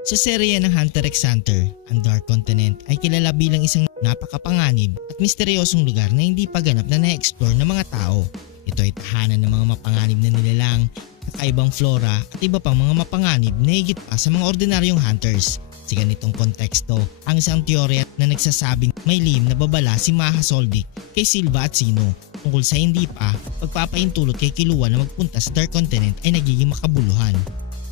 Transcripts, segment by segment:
Sa serye ng Hunter x Hunter, ang Dark Continent ay kilala bilang isang napakapanganib at misteryosong lugar na hindi pa ganap na na-explore ng mga tao. Ito ay tahanan ng mga mapanganib na nilalang, kakaibang flora at iba pang mga mapanganib na higit pa sa mga ordinaryong hunters. Sa ganitong konteksto, ang isang teorya na nagsasabing may lihim na babala si Maha Soldic kay Silva at Sino tungkol sa hindi pa pagpapaintulot kay Kilua na magpunta sa Dark Continent ay nagiging makabuluhan.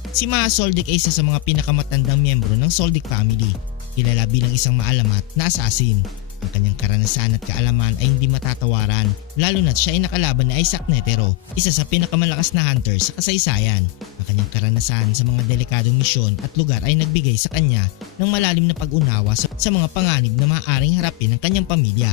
Si Maha Soldic ay isa sa mga pinakamatandang miyembro ng Soldic family, kilala bilang isang maalamat na assassin. Ang kanyang karanasan at kaalaman ay hindi matatawaran lalo na't siya ay nakalaban ni Isaac Netero, isa sa pinakamalakas na hunter sa kasaysayan. Ang kanyang karanasan sa mga delikadong misyon at lugar ay nagbigay sa kanya ng malalim na pag-unawa sa, sa mga panganib na maaaring harapin ng kanyang pamilya.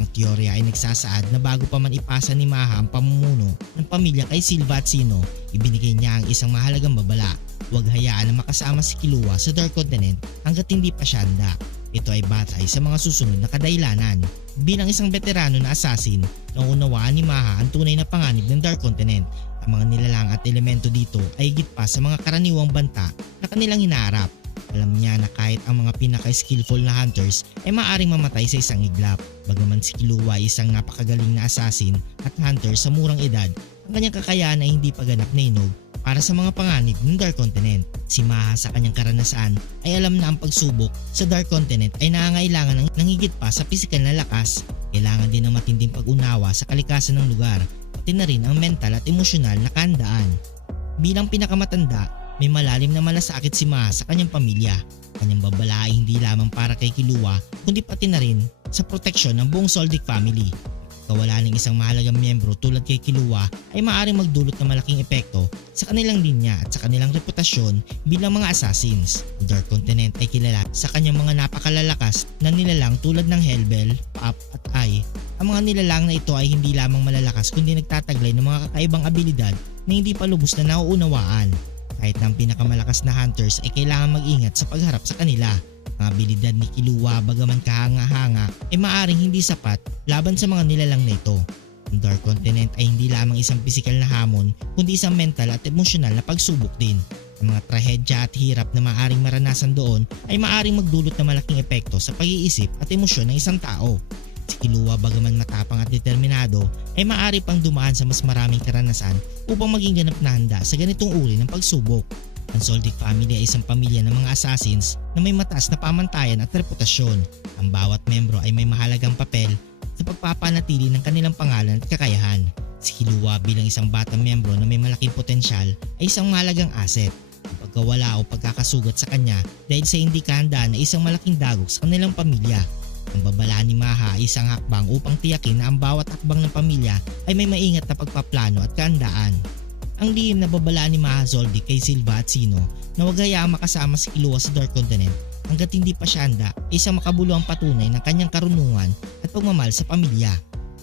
Ang teorya ay nagsasaad na bago pa man ipasa ni Maha ang pamumuno ng pamilya kay Silva at Sino, ibinigay niya ang isang mahalagang babala. Huwag hayaan na makasama si Kilua sa Dark Continent hanggat hindi pa siya handa. Ito ay batay sa mga susunod na kadailanan. Bilang isang veterano na assassin, naunawaan ni Maha ang tunay na panganib ng Dark Continent. Ang mga nilalang at elemento dito ay higit pa sa mga karaniwang banta na kanilang hinaharap. Alam niya na kahit ang mga pinaka-skillful na hunters ay maaaring mamatay sa isang iglap. Bagaman si Kilua ay isang napakagaling na assassin at hunter sa murang edad, ang kanyang kakayahan ay hindi pa ganap na inog para sa mga panganib ng Dark Continent. Si Maha sa kanyang karanasan ay alam na ang pagsubok sa Dark Continent ay nangangailangan ng, ng higit pa sa pisikal na lakas. Kailangan din ng matinding pag-unawa sa kalikasan ng lugar, pati na rin ang mental at emosyonal na kahandaan. Bilang pinakamatanda, may malalim na malasakit si Maha sa kanyang pamilya. Kanyang babala ay hindi lamang para kay Kilua kundi pati na rin sa proteksyon ng buong Soldic family. Kawala ng isang mahalagang miyembro tulad kay Kilua ay maaaring magdulot ng malaking epekto sa kanilang linya at sa kanilang reputasyon bilang mga assassins. Dark Continent ay kilala sa kanyang mga napakalalakas na nilalang tulad ng Hellbell, Pop at Eye. Ang mga nilalang na ito ay hindi lamang malalakas kundi nagtataglay ng mga kakaibang abilidad na hindi pa lubos na nauunawaan. Kahit ang pinakamalakas na hunters ay kailangan mag-ingat sa pagharap sa kanila. Ang abilidad ni Kilua bagaman kahanga-hanga ay maaring hindi sapat laban sa mga nilalang na ito. Ang Dark Continent ay hindi lamang isang pisikal na hamon kundi isang mental at emosyonal na pagsubok din. Ang mga trahedya at hirap na maaring maranasan doon ay maaring magdulot ng malaking epekto sa pag-iisip at emosyon ng isang tao. Si Kilua bagaman matapang at determinado ay maaari pang dumaan sa mas maraming karanasan upang maging ganap na handa sa ganitong uri ng pagsubok. Ang Soldic family ay isang pamilya ng mga assassins na may mataas na pamantayan at reputasyon. Ang bawat membro ay may mahalagang papel sa pagpapanatili ng kanilang pangalan at kakayahan. Si Kilua bilang isang batang membro na may malaking potensyal ay isang mahalagang asset. Ang pagkawala o pagkakasugat sa kanya dahil sa hindi kahandaan na isang malaking dagok sa kanilang pamilya. Ang babala ni Maha isang hakbang upang tiyakin na ang bawat hakbang ng pamilya ay may maingat na pagpaplano at kahandaan. Ang lihim na babala ni Maha Zoldi kay Silva at Sino na huwag hayaang makasama si Kilua sa Dark Continent hanggat hindi pa siya handa isang makabuluhang patunay ng kanyang karunungan at pagmamahal sa pamilya.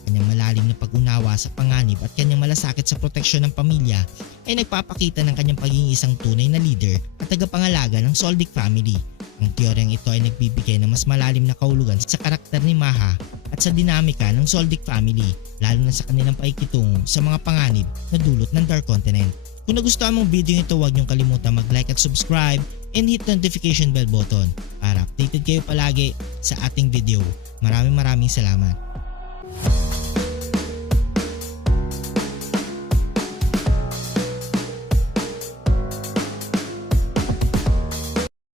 Kanyang malalim na pag-unawa sa panganib at kanyang malasakit sa proteksyon ng pamilya ay nagpapakita ng kanyang pagiging isang tunay na leader at tagapangalaga ng Soldic family. Ang teoryang ito ay nagbibigay ng mas malalim na kahulugan sa karakter ni Maha at sa dinamika ng Soldic family lalo na sa kanilang paikitungo sa mga panganib na dulot ng Dark Continent. Kung nagustuhan mong video ito huwag niyong kalimutan mag-like at subscribe and hit notification bell button para updated kayo palagi sa ating video. Maraming maraming salamat.